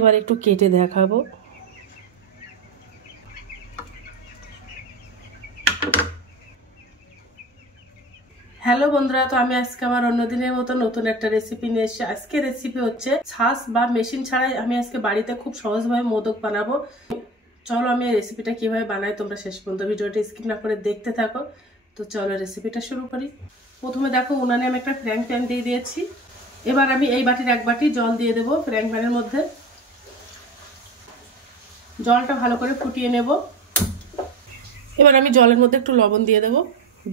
এবার একটু কেটে দেখাবো। হ্যালো বন্ধুরা, তো আমি আজকে আমার অন্যদিনের মতো নতুন একটা রেসিপি নিয়ে এসেছি। আজকে রেসিপি হচ্ছে ছাঁচ বা মেশিন ছাড়াই আমি আজকে বাড়িতে খুব সহজভাবে মোদক বানাবো। চলো আমি এই রেসিপিটা কিভাবে বানাই তোমরা শেষ পর্যন্ত ভিডিওটা স্কিপ না করে দেখতে থাকো। তো চলো রেসিপিটা শুরু করি। প্রথমে দেখো উনানে আমি একটা ফ্রাইং প্যান দিয়ে দিয়েছি। এবার আমি এই বাটির এক বাটি জল দিয়ে দেবো ফ্রাইং প্যানের মধ্যে। জলটা ভালো করে ফুটিয়ে নেব। এবার আমি জলের মধ্যে একটু লবণ দিয়ে দেবো,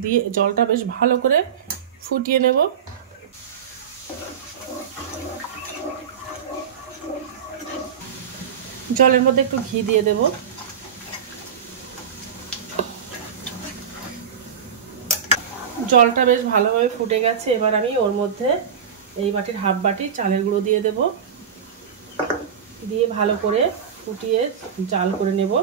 দিয়ে জলটা বেশ ভালো করে ফুটিয়ে নেব। জলের মধ্যে একটু ঘি দিয়ে দেব। জলটা বেশ ভালোভাবে ফুটে গেছে। এবার আমি ওর মধ্যে এই বাটির হাফ বাটি চালের গুঁড়ো দিয়ে দেব, দিয়ে ভালো করে ফুটিয়ে জাল করে নেব।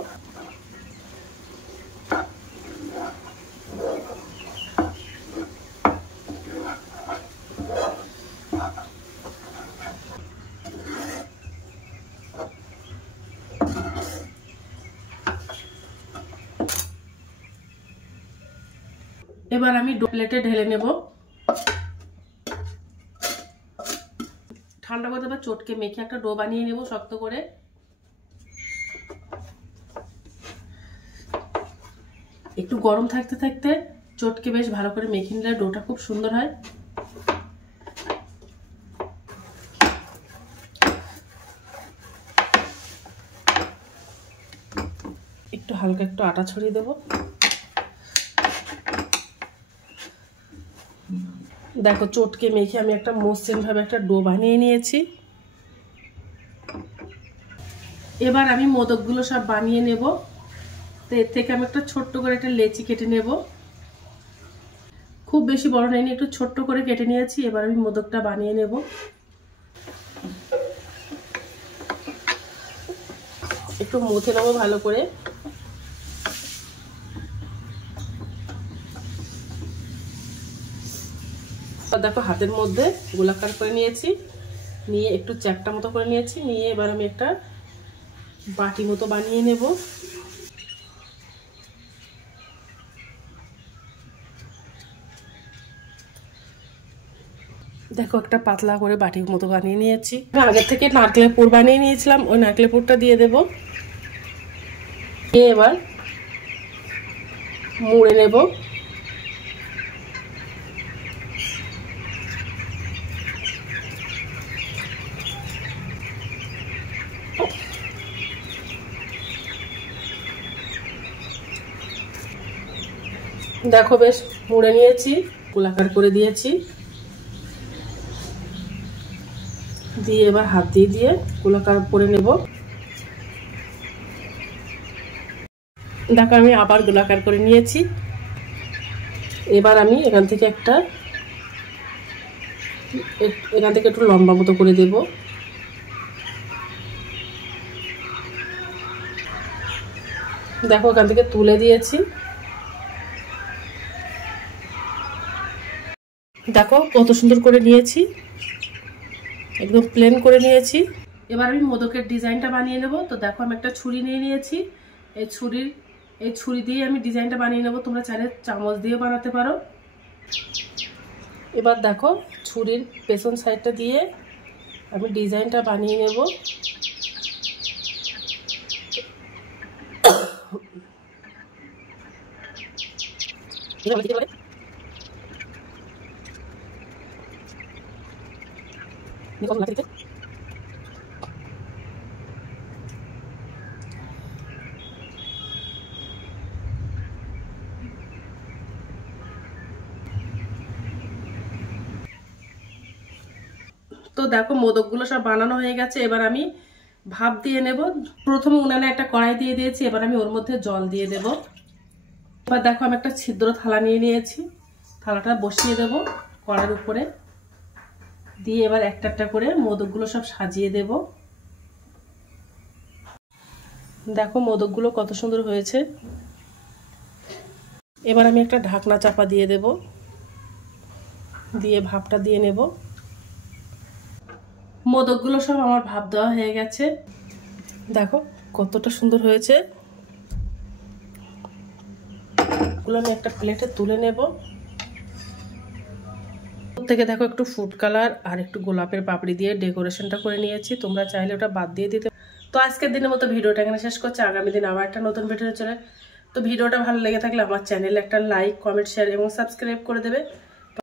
এবার আমি ডো প্লেটে ঢেলে নেব। ঠান্ডা করতে বা চটকে মেখে একটা ডো বানিয়ে নেব শক্ত করে। একটু গরম থাকতে থাকতে চটকে বেশ ভালো করে মেখে নিলে ডোটা খুব সুন্দর হয়। একটু হালকা একটু আটা ছড়িয়ে দেব। দেখো চটকে মেখে আমি একটা মসৃণ ভাবে একটা ডো বানিয়ে নিয়েছি। এবার আমি মোদকগুলো সব বানিয়ে নেব। তো এর থেকে আমি একটা ছোট্ট করে একটা লেচি কেটে নেব। খুব বেশি বড় নেই, একটু ছোট্ট করে কেটে নিয়েছি। এবার আমি মোদকটা বানিয়ে নেব। একটু মুথে নেবো ভালো করে। দেখো হাতের মধ্যে গোলাকার করে নিয়েছি, নিয়ে একটু চ্যাপটা মতো করে নিয়েছি, নিয়ে এবার আমি একটা বাটি মতো বানিয়ে নেব। দেখো একটা পাতলা করে বাটির মতো বানিয়ে নিয়েছি। আগের থেকে নারকেলের পুর বানিয়ে নিয়েছিলাম, ওই নারকেলের পুরটা দিয়ে দেব। এবার মুড়ে নেব। দেখো বেশ মুড়ে নিয়েছি, গোলাকার করে দিয়েছি, দিয়ে এবার হাত দিয়ে দিয়ে গোলাকার করে নেব। দেখো আমি আবার গোলাকার করে নিয়েছি। এবার আমি এখান থেকে একটু লম্বা মতো করে দেব। দেখো এখান থেকে তুলে দিয়েছি। দেখো কত সুন্দর করে নিয়েছি, একদম প্লেন করে নিয়েছি। এবার আমি মোদকের ডিজাইনটা বানিয়ে নেব। তো দেখো আমি একটা ছুরি নিয়ে নিয়েছি। এই ছুরি দিয়ে আমি ডিজাইনটা বানিয়ে নেব। তোমরা চাইলে চামচ দিয়ে বানাতে পারো। এবার দেখো ছুরির পেছন সাইডটা দিয়ে আমি ডিজাইনটা বানিয়ে নেব। তো দেখো মোদকগুলো সব বানানো হয়ে গেছে। এবার আমি ভাপ দিয়ে নেব। প্রথমে উনানে একটা কড়াই দিয়ে দিয়েছি, এবার আমি ওর মধ্যে জল দিয়ে দেব। এবার দেখো আমি একটা ছিদ্র থালা নিয়ে নিয়েছি, থালাটা বসিয়ে দেব কড়াইয়ের উপরে, দিয়ে এবার একটা একটা করে মোদকগুলো সব সাজিয়ে দেব। দেখো মোদকগুলো কত সুন্দর হয়েছে। এবার আমি একটা ঢাকনা চাপা দিয়ে দেব, দিয়ে ভাপটা দিয়ে নেব। মোদকগুলো সব আমার ভাপ দেওয়া হয়ে গেছে, দেখো কতটা সুন্দর হয়েছে। এগুলো আমি একটা প্লেটে তুলে নেব। থেকে দেখো একটু ফুড কালার আর একটু গোলাপের পাপড়ি দিয়ে ডেকোরেশনটা করে নিয়েছি, তোমরা চাইলে ওটা বাদ দিয়ে দিতে। তো আজকের দিনের মতো ভিডিওটা এখানে শেষ করছি, আগামী দিন আবার একটা নতুন ভিডিও চলে। তো ভিডিওটা ভালো লেগে থাকলে আমার চ্যানেলে একটা লাইক, কমেন্ট, শেয়ার এবং সাবস্ক্রাইব করে দেবে।